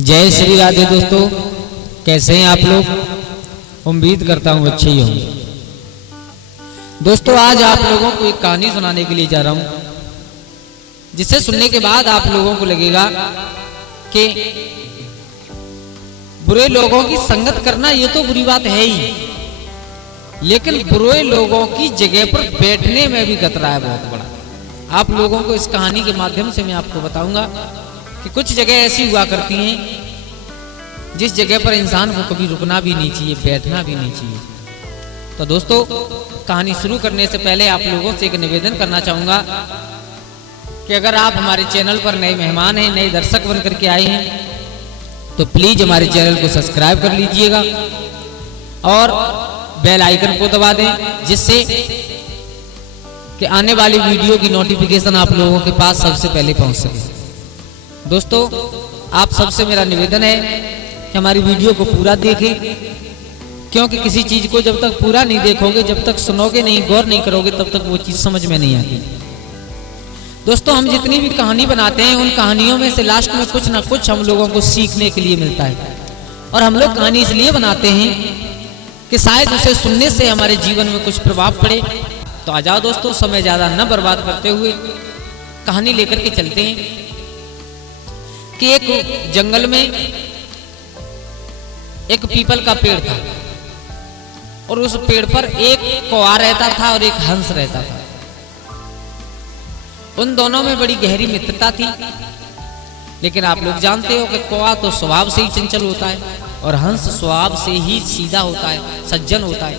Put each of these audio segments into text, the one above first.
जय श्री राधे दोस्तों, कैसे हैं आप लोग। उम्मीद करता हूं अच्छे ही होंगे। दोस्तों आज आप लोगों को एक कहानी सुनाने के लिए जा रहा हूं, जिसे सुनने के बाद आप लोगों को लगेगा कि बुरे लोगों की संगत करना ये तो बुरी बात है ही, लेकिन बुरे लोगों की जगह पर बैठने में भी खतरा है बहुत बड़ा। आप लोगों को इस कहानी के माध्यम से मैं आपको बताऊंगा कि कुछ जगह ऐसी हुआ करती हैं जिस जगह पर इंसान को कभी रुकना भी नहीं चाहिए, बैठना भी नहीं चाहिए। तो दोस्तों कहानी शुरू करने से पहले आप लोगों से एक निवेदन करना चाहूंगा कि अगर आप हमारे चैनल पर नए मेहमान हैं, नए दर्शक बन करके आए हैं, तो प्लीज हमारे चैनल को सब्सक्राइब कर लीजिएगा और बेल आइकन को दबा दें, जिससे कि आने वाली वीडियो की नोटिफिकेशन आप लोगों के पास सबसे पहले पहुंच सके। दोस्तों आप सबसे मेरा निवेदन है कि हमारी वीडियो को पूरा देखें, क्योंकि किसी चीज को जब तक पूरा नहीं देखोगे, जब तक सुनोगे नहीं, गौर नहीं करोगे, तब तक वो चीज समझ में नहीं आती। दोस्तों हम जितनी भी कहानी बनाते हैं, उन कहानियों में से लास्ट में कुछ ना कुछ हम लोगों को सीखने के लिए मिलता है। और हम लोग कहानी इसलिए बनाते हैं कि शायद उसे सुनने से हमारे जीवन में कुछ प्रभाव पड़े। तो आ जाओ दोस्तों, समय ज्यादा न बर्बाद करते हुए कहानी लेकर के चलते हैं कि एक जंगल में एक पीपल का पेड़ था और उस पेड़ पर एक कौवा रहता था और एक हंस रहता था। उन दोनों में बड़ी गहरी मित्रता थी, लेकिन आप लोग जानते हो कि कौवा तो स्वभाव से ही चंचल होता है और हंस स्वभाव से ही सीधा होता है, सज्जन होता है।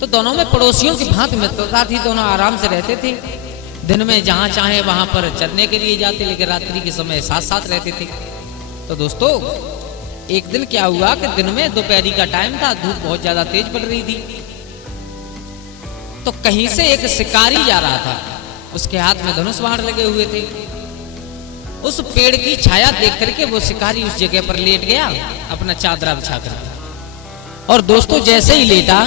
तो दोनों में पड़ोसियों की भांति मित्रता थी, दोनों आराम से रहते थे। दिन में जहां चाहे वहां पर चरने के लिए जाते, लेकिन रात्रि के समय साथ साथ रहते थे। तो दोस्तों एक दिन क्या हुआ कि दिन में दोपहरी का टाइम था, धूप बहुत ज्यादा तेज पड़ रही थी। तो कहीं से एक शिकारी जा रहा था, उसके हाथ में धनुष बाण लगे हुए थे। उस पेड़ की छाया देख करके वो शिकारी उस जगह पर लेट गया अपना चादरा बिछा करके। और दोस्तों जैसे ही लेटा,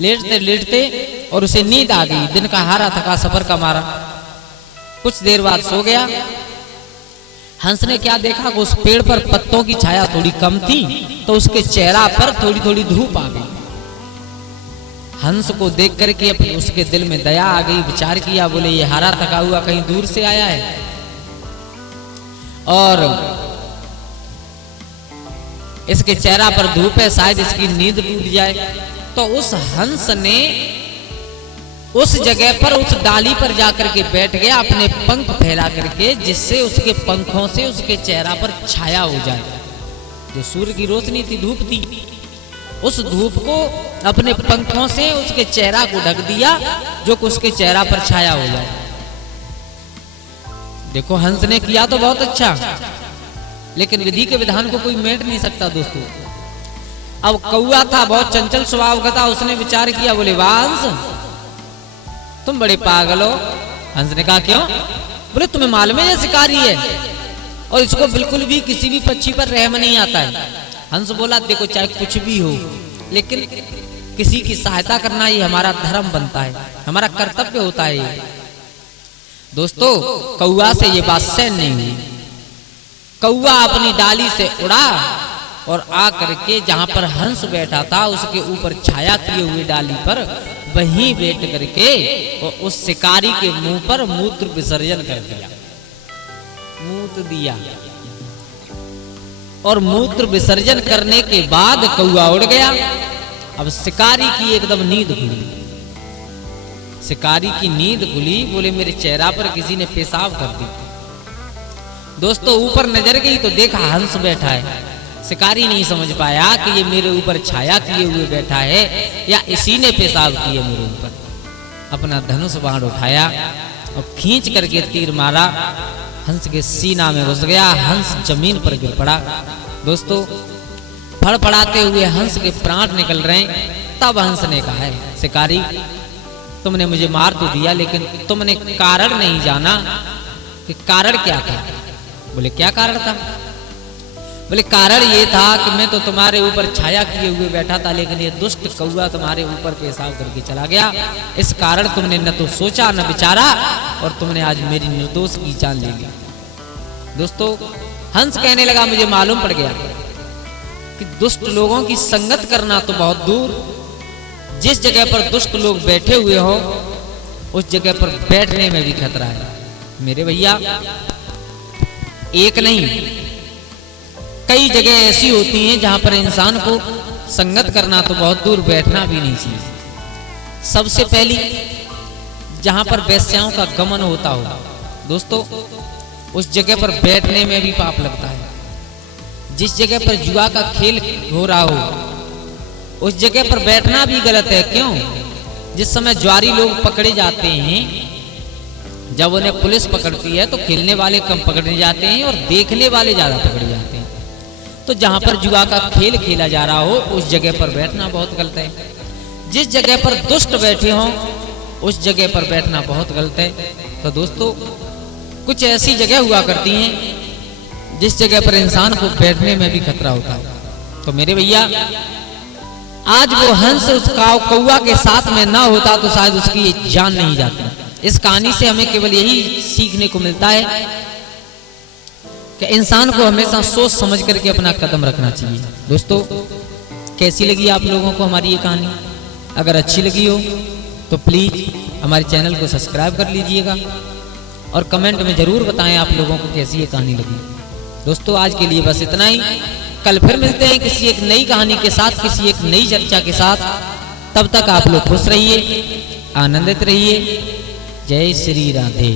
लेटते लेटते और उसे नींद आ गई। दिन का हारा थका सफर का मारा, कुछ देर बाद सो गया। हंस ने क्या देखा कि उस पेड़ पर पत्तों की छाया थोड़ी कम थी, तो उसके चेहरा पर थोड़ी थोड़ी धूप आ गई। हंस को देख करके उसके दिल में दया आ गई, विचार किया, बोले ये हारा थका हुआ कहीं दूर से आया है और इसके चेहरा पर धूप है, शायद इसकी नींद टूट जाए। तो उस हंस ने उस जगह पर, उस डाली पर जाकर के बैठ गया, अपने पंख फैला करके, जिससे उसके पंखों से उसके चेहरा पर छाया हो जाए। जो सूर्य की रोशनी थी, धूप थी, उस धूप को अपने पंखों से उसके चेहरा को ढक दिया, जो कि उसके चेहरा पर छाया हो जाए। देखो हंस ने किया तो बहुत अच्छा, लेकिन विधि के विधान को कोई मेट नहीं सकता दोस्तों। अब कौआ था, बहुत चंचल स्वभाव का था, उसने विचार किया, बोले वाह हंस तुम बड़े पागल हो। हंस ने कहा क्यों? बोले तुम्हें मालूम है ये शिकारी है और इसको बिल्कुल भी किसी भी पक्षी पर रहम नहीं आता है। हंस बोला देखो चाहे कुछ भी हो, लेकिन किसी की सहायता करना ये हमारा धर्म बनता है, हमारा कर्तव्य होता है। दोस्तों कौआ से ये बात सहन नहीं हुई। कौआ अपनी डाली से उड़ा और आ करके जहां पर हंस बैठा था, उसके ऊपर छाया किए हुए डाली पर वहीं बैठ करके और उस शिकारी के मुंह पर मूत्र विसर्जन कर दिया, मूत्र दिया। और मूत्र विसर्जन करने के बाद कौआ उड़ गया। अब शिकारी की एकदम नींद खुली, शिकारी की नींद खुली, बोले मेरे चेहरा पर किसी ने पेशाब कर दी। दोस्तों ऊपर नजर गई तो देखा हंस बैठा है। शिकारी नहीं समझ पाया कि ये मेरे ऊपर छाया किए हुए बैठा है या इसी ने पेशाब किए मेरे ऊपर। अपना धनुष बाण उठाया और खींच करके तीर मारा, हंस के सीना में घुस गया। हंस जमीन पर गिर पड़ा। दोस्तों फड़फड़ाते हुए हंस के प्राण निकल रहे हैं। तब हंस ने कहा है शिकारी तुमने मुझे मार तो दिया, लेकिन तुमने कारण नहीं जाना कि कारण क्या था। बोले क्या कारण था? बोले कारण ये था कि मैं तो तुम्हारे ऊपर छाया किए हुए बैठा था, लेकिन ये दुष्ट कौआ तुम्हारे ऊपर पेशाब करके चला गया। इस कारण तुमने न तो सोचा न विचारा और तुमने आज मेरी निर्दोष की जान ले ली। दोस्तों हंस कहने लगा मुझे मालूम पड़ गया कि दुष्ट लोगों की संगत करना तो बहुत दूर, जिस जगह पर दुष्ट लोग बैठे हुए हो उस जगह पर बैठने में भी खतरा है। मेरे भैया, एक नहीं कई जगह ऐसी होती हैं जहां पर इंसान को संगत करना तो बहुत दूर, बैठना भी नहीं चाहिए। सबसे पहली जहां पर वेश्याओं का गमन होता हो दोस्तों, उस जगह पर बैठने में भी पाप लगता है। जिस जगह पर जुआ का खेल हो रहा हो उस जगह पर बैठना भी गलत है। क्यों? जिस समय जुआरी लोग पकड़े जाते हैं, जब उन्हें पुलिस पकड़ती है तो खेलने वाले कम पकड़े जाते हैं और देखने वाले ज्यादा पकड़े जाते हैं। तो जहां पर जुआ का खेल खेला जा रहा हो उस जगह पर बैठना बहुत गलत है। जिस जगह पर दुष्ट बैठे हों उस जगह पर बैठना बहुत गलत है। तो दोस्तों, कुछ ऐसी जगह हुआ करती हैं जिस जगह पर इंसान को बैठने में भी खतरा होता है। तो मेरे भैया, आज वो हंस उस कौवा के साथ में ना होता तो शायद उसकी जान नहीं जाती। इस कहानी से हमें केवल यही सीखने को मिलता है कि इंसान को हमेशा सोच समझ करके अपना कदम रखना चाहिए। दोस्तों, कैसी लगी आप लोगों को हमारी ये कहानी? अगर अच्छी लगी हो तो प्लीज हमारे चैनल को सब्सक्राइब कर लीजिएगा और कमेंट में जरूर बताएं आप लोगों को कैसी ये कहानी लगी। दोस्तों, आज के लिए बस इतना ही। कल फिर मिलते हैं किसी एक नई कहानी के साथ, किसी एक नई चर्चा के साथ। तब तक आप लोग खुश रहिए, आनंदित रहिए। जय श्री राधे।